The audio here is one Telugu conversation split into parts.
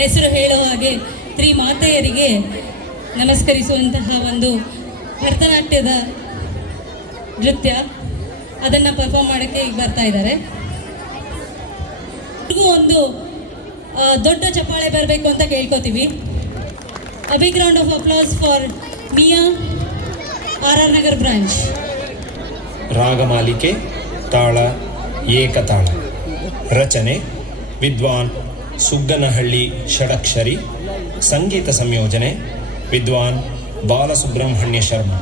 ಹೆಸರು ಹೇಳೋ ಹಾಗೆ ತ್ರಿಮಾತೆಯರಿಗೆ ನಮಸ್ಕರಿಸುವಂತಹ ಒಂದು ಭರತನಾಟ್ಯದ ನೃತ್ಯ, ಅದನ್ನು ಪರ್ಫಾರ್ಮ್ ಮಾಡೋಕ್ಕೆ ಈಗ ಬರ್ತಾ ಇದ್ದಾರೆ. ಒಂದು ದೊಡ್ಡ ಚಪ್ಪಾಳೆ ಬರಬೇಕು ಅಂತ ಕೇಳ್ಕೊತೀವಿ. A big round of applause for Mia, RR Nagar branch. ರಾಗಮಾಲಿಕೆ ತಾಳ ಏಕತಾಳ. ರಚನೆ ವಿದ್ವಾನ್ ಸುಗ್ಗನಹಳ್ಳಿ ಷಡಕ್ಷರಿ. ಸಂಗೀತ ಸಂಯೋಜನೆ ವಿದ್ವಾನ್ ಬಾಲಸುಬ್ರಹ್ಮಣ್ಯ ಶರ್ಮಾ.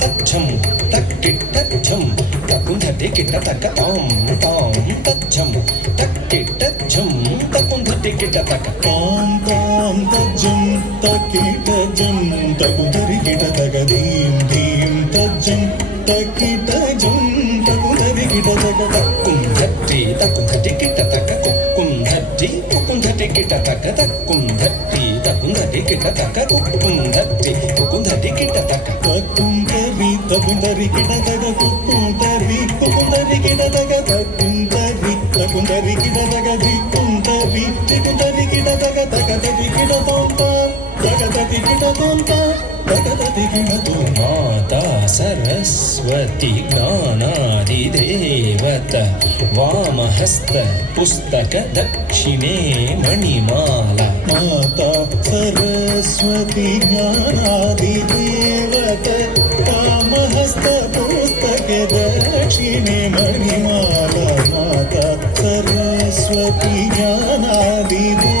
तच्छम तक्किटच्छम तकुंधटे किटतक ताम ताम तच्छम तक्किटच्छम तकुंधटे किटतक ताम ताम तज्जम तक्किटजम तकुंधरि किटतक धीम धीम तज्जम तक्किटजम तकुंधरि किटतक तकुंधट्टि तकुंधटे किटतक कुकुंधट्टि कुकुंधटे किटतक तकुंधट्टि तकुंधटे किटतक कुकुंधट्टि कुकुंधटे किटतक तकुंधरि तकुंधरि किटतक कुकुंधरि कुकुंधरि किटतक तकुंधरि तकुंधरि किटतक धिकुंधरि धिकुंधरि किटतक तकतरि किटतोंता तकतरि किटतोंता तकतरि किटतों. माता सरस्वती ज्ञानादिदेवत वामहस्त पुस्तक दक्षिणे मणिमाला. माता सरस्वती ज्ञानादिदेवत वामहस्त पुस्तक दक्षिणे मणिमाला. माता सरस्वती ज्ञानादिदेवत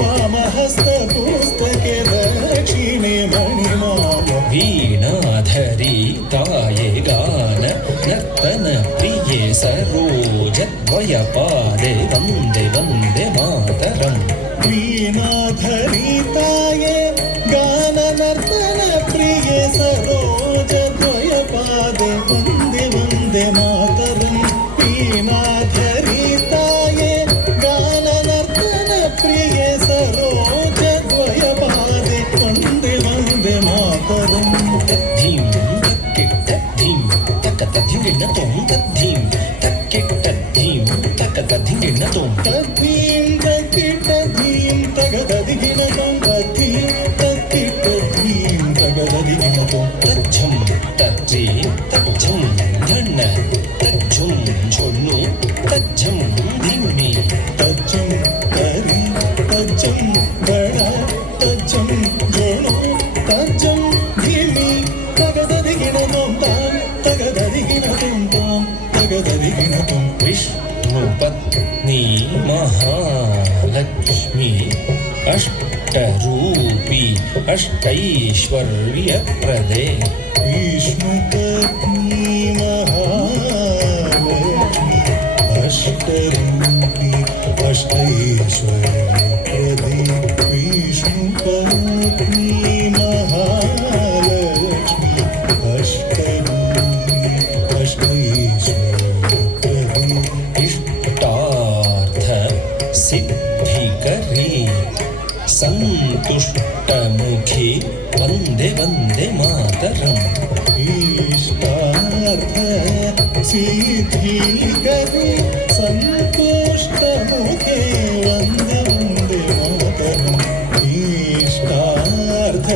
वामहस्त पुस्तक दक्षिणे मणिमाला. वीणाधरी ताये गान नर्तन प्रिये सरोजद्वयपादे वन्दे वन्दे मातरम्. वीणाधरी ताये गान नर्तन प्रिये सरोजद्वयपादे वन्दे वन्दे मातरम्. वीणाधरी ताये गान नर्तन प्रिये सरोजद्वयपादे वन्दे वन्दे मातरम्. तद्धीं तक्किट्टद्धीं तकतधिगिणतों तद्धीं तक्किट्टद्धीं तकतधिगिणतों तद्धीं तक्किट्टद्धीं तकतधिगिणतों तद्धीं तक्किट्टद्धीं तकतधिगिणतों. तच्छं तज्जीं तच्छं धन्न तच्छुं झोन्नु तच्छं धीम्नि तच्छं तरि तच्छं बड़ा तच्छं झोनु तच्छं धीम्नि तकतधिगिणतों तां तकतधिगिणतों तां तकतधिगिणतों. विष्णुपत्नी महालक्ष्मी अष्टरूपी अष्टैश्वर्यप्रदे. विष्णुपत्नी महालक्ष्मी अष्टरूपी अष्टैश्वर्यप्रदे. विष्णुपत्नी महालक्ष्मी अष्टरूपी अष्टैश्वर्यप्रदे. इष्टार्थ सिद्धिकरी संतुष्टमुखी वन्दे वन्दे मातरम्. इष्टार्थ सिद्धिकरी संतुष्टमुखे वन्दे वन्दे मातरम्. इष्टार्थ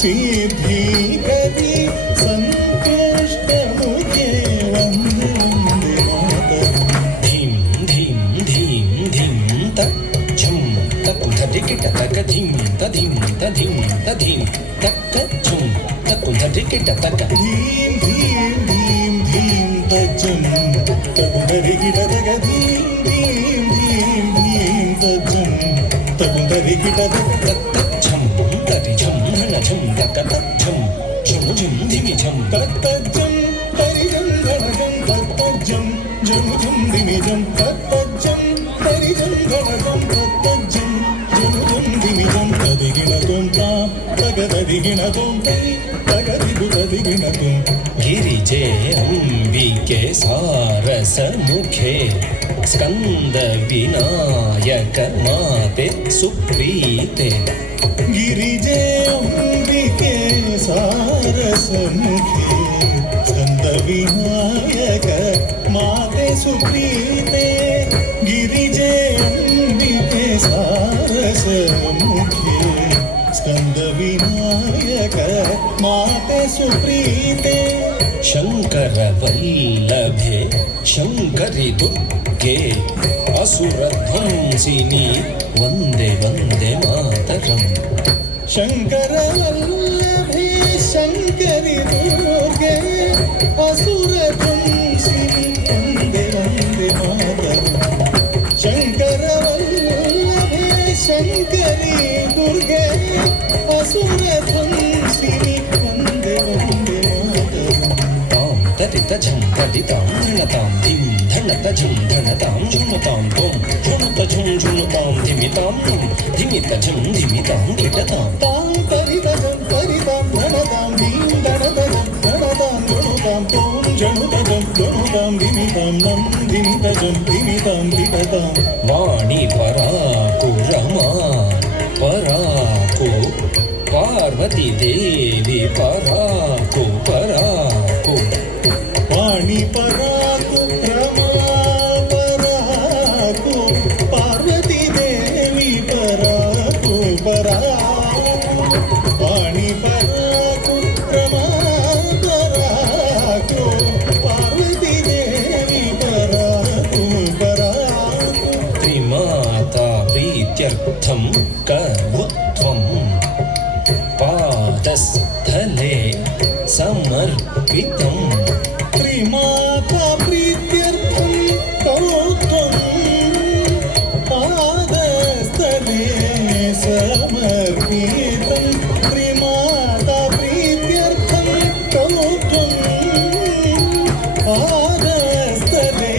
सिद्धिकरी संतुष्टमुखे वन्दे वन्दे मातरम्. धीं धीं धीं धीं तच्छं तकुंधटिकिटतक धीं तधीं तधीं तधीं तक्कच्छं तकुंधटिकिटतक धीं धीं धीं धीं తజ్జం తగుందరి గిటదగ ధీం ధీం ధీం ధీం తజ్జం తగుందరి గిటదగ తత్తచ్చం తరిజం ధనజం తకతచ్చం ఝునుజం ధిమిజం తత్తజ్జం తరిజం ధనజం తత్తజ్జం జనుజం దిమిజం తత్తజ్జం తరిజం ధనజం తత్తజ్జం జనుజం దిమిజం తదిగిణతం తాం తగదదిగిణతం తై తగదిగుతదిగిణతం గిరిజే అంబికే సారసముఖే స్కంద వినాయక మాతే సుప్రీతే గిరిజే అంబికే సారసముఖే స్కంద వినాయక మాతే సుప్రీతే గిరిజే అంబికే సారసముఖే స్కంద వినాయక మాతే సుప్రీతే శంకర వల్లభే శంకరి దుర్గే అసురధ్వంసిని వందే వందే మాతరం శంకర వల్లభే శంకరి దుర్గే అసుర ధ్వంసిని వందే వందే మాతరం శంకర వల్లభే శంకరి దుర్గే అసుర ధ్వంసిని వందే వందే మాతరం తాం తరితజం తరితాం ధనతాం ధిం ధనతజం ధనతాం ఝునుతాం త్వం ఝునుతజం ఝునుతాం ధిమితాం ధిమితజం ధిమితాం గిటతాం తాం తరితజం తరితాం ధనతాం దీం ధనతజం ధనతాం గణుతాం తోం జనుతజం గణుతాం దిమితాం నం దిమితజం దిమితాం దిటతాం వాణి పరాకు రమా పరాకు పార్వతీ దేవి పరాకు పరాకు వాణి పరాకు రమా పరాకు పార్వతీ దేవి పరాకు పరాకు వాణి పరాకు రమా పరాకు పార్వతీ దేవి పరాకు పరాకు త్రిమాతా ప్రీత్యర్థం కర్వుత్వం పాదస్థలే సమర్పితం త్రిమాతా ప్రీత్యర్థం కౌత్వం పాదస్థలే సమర్పితం త్రిమాతా ప్రీత్యర్థం కౌత్వం పాదస్థలే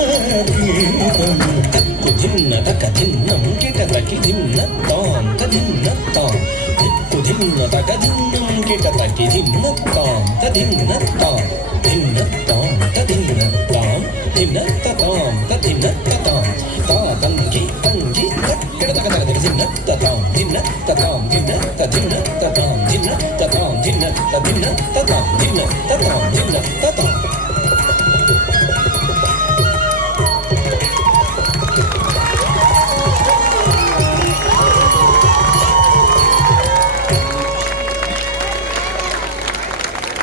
సమర్పితం తక్కు ధిన్న తక ధిన్నం కిటతకి ధిన్న తాం తధిన్న తాం దిక్కు ధిన్న తక ధిన్నం కిటతకి ధిన్న తాం తధిన్న తాం ధిన్న తాం తధిన్న తాం ధిన్న తాం తధిన్న తాం తాతంగి తంగి తక్కిడతక తక ధిన్న తాం ధిన్న తాం ధిన్న తధిన్న తాం ధిన్న తాం ధిన్న తధిన్న తాం ధిన్న తాం ధిన్న తాం